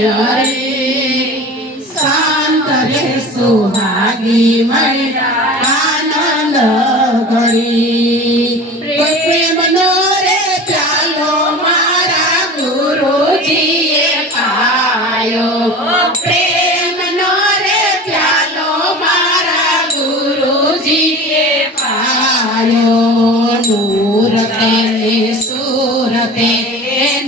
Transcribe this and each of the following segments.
હરે શાંત રે સુહાગી મળ્યા આનંદ ઘડી પ્રેમનો રે પ્યાલો મારા ગુરુજીએ પાયો પ્રેમનો રે પ્યાલો મારા ગુરુજીએ પાયો નૂર તે સુર તે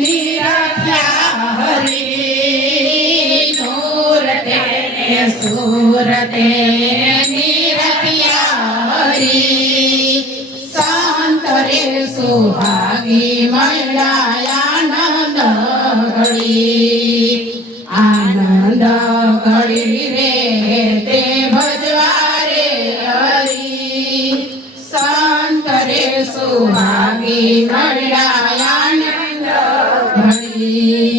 નિરખ્યા હરી નૂર તે સુર તે નિરખ્યા હરી શાંત રે સુહાગી મળ્યા આનંદ ઘડી આનંદ ઘડી રે તે ભજવા રે હરી શાંત રે સુહાગી મળ્યા આનંદ ઘડી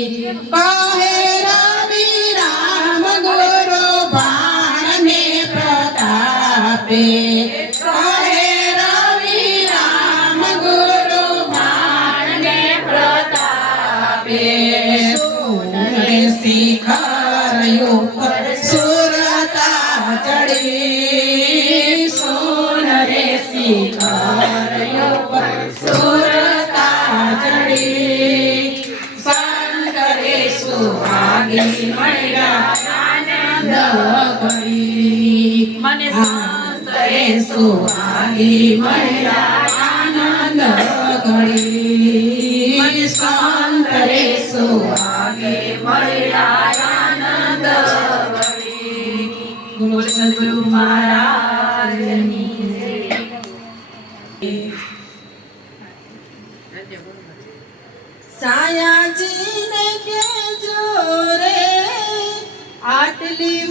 કહે રવિ રામ ગુરુ બાણ ને પ્રતાપે કહે રવિ રામ ગુરુ બાણ ને પ્રતાપે સોનરે શિખર ઉપર સુરતા ચડી સોનરે શિખર ઉપર સુરતા ચડી શંકરે સુહાગી મળ્યા આનંદ ઘડી મને શંકરે સુહાગી મળ્યા આનંદ ઘડી મને શંકરે સુહાગી મળ્યા આનંદ ઘડી બોલ સદગુરુ મહારાજની સાયાજીને કેજો રે આટલી